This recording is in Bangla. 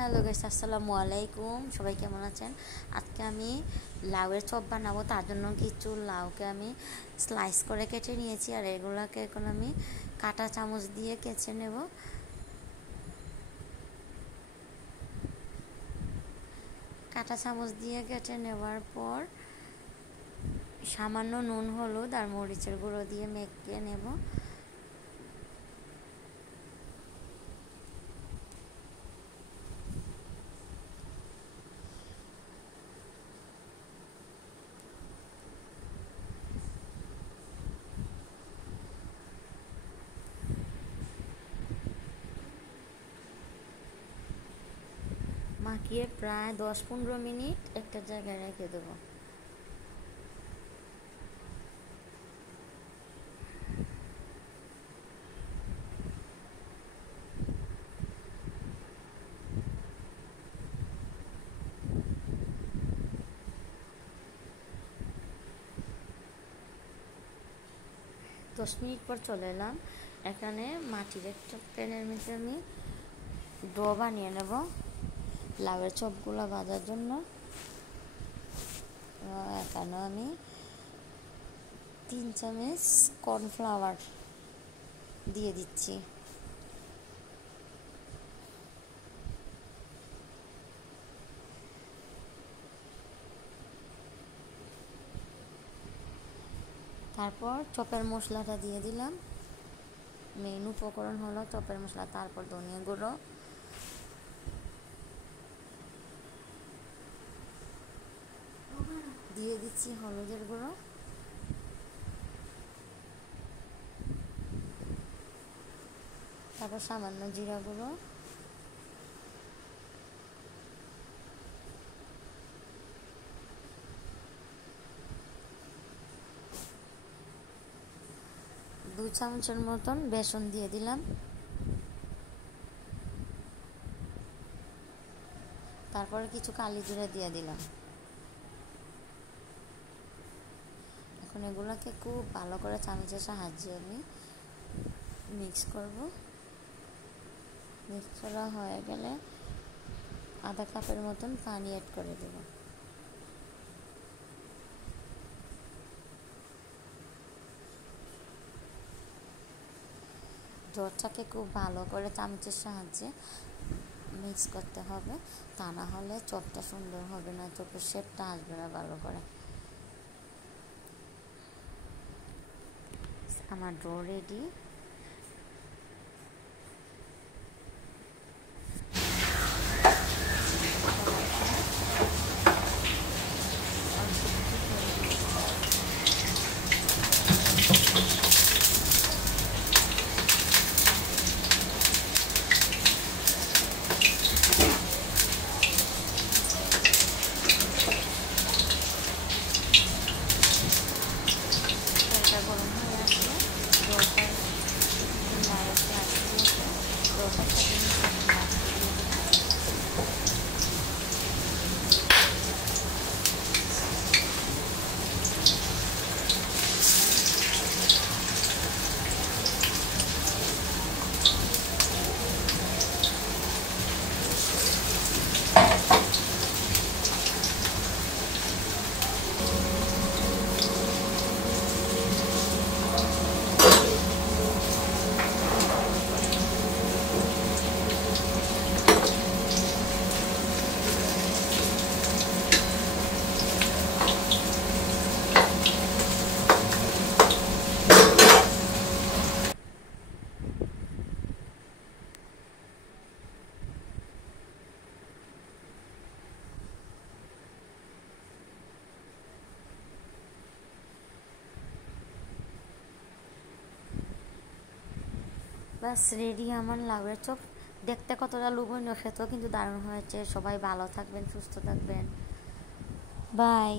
হ্যালো গাইস, আসসালামু আলাইকুম। সবাই কেমন আছেন? আজকে আমি লাউয়ের চপ বানাবো। তার জন্য কিছু লাউকে আমি স্লাইস করে কেটে নিয়েছি, আর এগুলোকে এখন আমি কাঁটা চামচ দিয়ে কেচে নেব। কাঁটা চামচ দিয়ে কেটে নেওয়ার পর সামান্য নুন, হলুদ আর মরিচের গুঁড়ো দিয়ে মেখে নেব। মাখিয়ে প্রায় 10-15 মিনিট একটা জায়গায় রেখে দেবো। দশ মিনিট পর চলে এলাম। এখানে মাটির একটা প্যানের মধ্যে আমি ডো বানিয়ে নেব লাউয়ের চপগুলো ভাজার জন্য। এখানে আমি 3 চামচ কর্নফ্লাওয়ার দিয়ে দিচ্ছি। তারপর চপের মশলাটা দিয়ে দিলাম। মেইন উপকরণ হলো চপের মশলা। তারপর ধনিয়া গুঁড়ো, দিয়ে দিচ্ছি হলুদের গুঁড়ো, তারপর সামান্য জিরা গুঁড়ো, দু চামচের মতন বেসন দিয়ে দিলাম। তারপরে কিছু কালি জিরা দিয়ে দিলাম। এখন এগুলোকে খুব ভালো করে চামচের সাহায্যে আমি মিক্স করব। মিক্স করা হয়ে গেলে আধা কাপের মতন পানি অ্যাড করে দেব। ডোটাকে খুব ভালো করে চামচের সাহায্যে মিক্স করতে হবে, তা না হলে চপটা সুন্দর হবে না, চপের শেপটা আসবে না ভালো করে। আমার ডো রেডি। গরম হয়ে আসলে ডোটা নাড়াতে আসছে, ডোটার ব্যাস রেডি আমার লাউয়ের চপ। দেখতে কতটা লোভনীয়, খেতেও কিন্তু দারুণ হয়েছে। সবাই ভালো থাকবেন, সুস্থ থাকবেন। বাই।